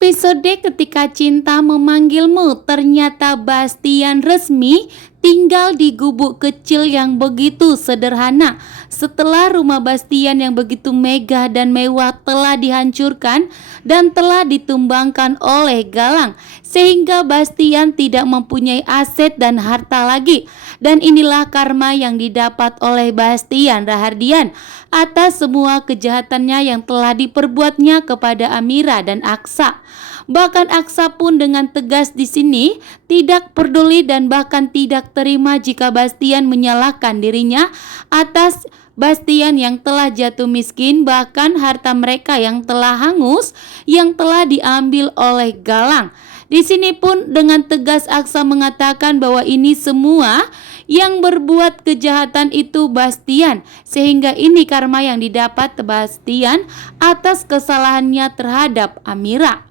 Episode Ketika Cinta Memanggilmu, ternyata Bastian resmi tinggal di gubuk kecil yang begitu sederhana. Setelah rumah Bastian yang begitu megah dan mewah telah dihancurkan dan telah ditumbangkan oleh Galang, sehingga Bastian tidak mempunyai aset dan harta lagi. Dan inilah karma yang didapat oleh Bastian Rahardian atas semua kejahatannya yang telah diperbuatnya kepada Amira dan Aksa. Bahkan Aksa pun dengan tegas di sini tidak peduli dan bahkan tidak terima jika Bastian menyalahkan dirinya atas Bastian yang telah jatuh miskin, bahkan harta mereka yang telah hangus yang telah diambil oleh Galang. Di sini pun dengan tegas Aksa mengatakan bahwa ini semua yang berbuat kejahatan itu Bastian, sehingga ini karma yang didapat Bastian atas kesalahannya terhadap Amira.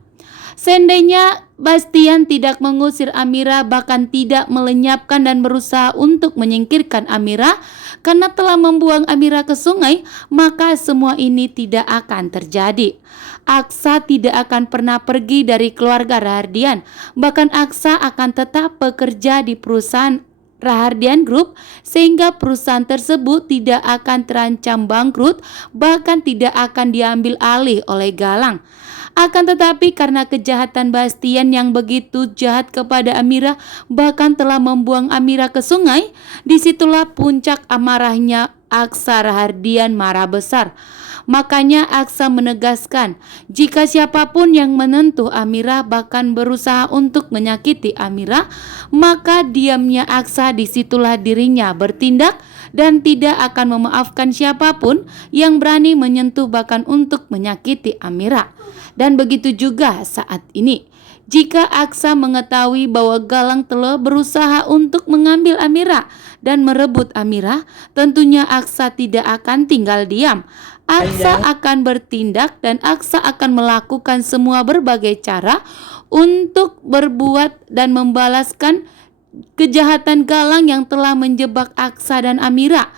Seandainya Bastian tidak mengusir Amira, bahkan tidak melenyapkan dan berusaha untuk menyingkirkan Amira karena telah membuang Amira ke sungai, maka semua ini tidak akan terjadi. Aksa tidak akan pernah pergi dari keluarga Rahardian. Bahkan Aksa akan tetap bekerja di perusahaan Rahardian Group, sehingga perusahaan tersebut tidak akan terancam bangkrut, bahkan tidak akan diambil alih oleh Galang. Akan tetapi karena kejahatan Bastian yang begitu jahat kepada Amira, bahkan telah membuang Amira ke sungai, disitulah puncak amarahnya Aksa Rahardian marah besar. Makanya Aksa menegaskan, jika siapapun yang menentuh Amira bahkan berusaha untuk menyakiti Amira, maka diamnya Aksa disitulah dirinya bertindak dan tidak akan memaafkan siapapun yang berani menyentuh bahkan untuk menyakiti Amira. Dan begitu juga saat ini. Jika Aksa mengetahui bahwa Galang telah berusaha untuk mengambil Amira dan merebut Amira, tentunya Aksa tidak akan tinggal diam. Aksa akan bertindak dan Aksa akan melakukan semua berbagai cara untuk berbuat dan membalaskan kejahatan Galang yang telah menjebak Aksa dan Amira.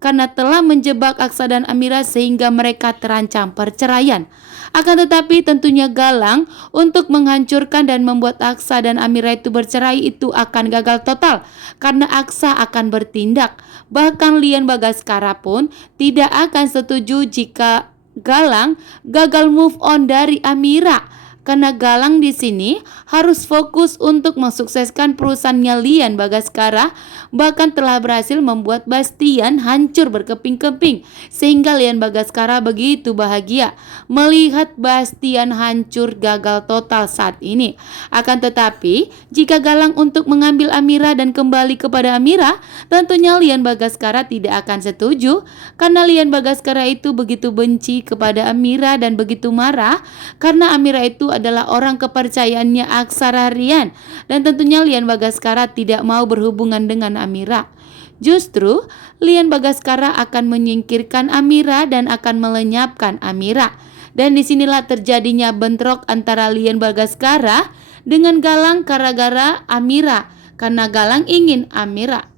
Karena telah menjebak Aksa dan Amira sehingga mereka terancam perceraian. Akan tetapi tentunya Galang untuk menghancurkan dan membuat Aksa dan Amira itu bercerai itu akan gagal total, karena Aksa akan bertindak. Bahkan Lian Bagaskara pun tidak akan setuju jika Galang gagal move on dari Amira. Karena Galang di sini harus fokus untuk mensukseskan perusahaannya Lian Bagaskara, bahkan telah berhasil membuat Bastian hancur berkeping-keping, sehingga Lian Bagaskara begitu bahagia melihat Bastian hancur gagal total saat ini. Akan tetapi jika Galang untuk mengambil Amira dan kembali kepada Amira, tentunya Lian Bagaskara tidak akan setuju, karena Lian Bagaskara itu begitu benci kepada Amira dan begitu marah karena Amira itu adalah orang kepercayaannya Aksa Rahardian, dan tentunya Lian Bagaskara tidak mau berhubungan dengan Amira. Justru Lian Bagaskara akan menyingkirkan Amira dan akan melenyapkan Amira. Dan disinilah terjadinya bentrok antara Lian Bagaskara dengan Galang gara-gara Amira, karena Galang ingin Amira.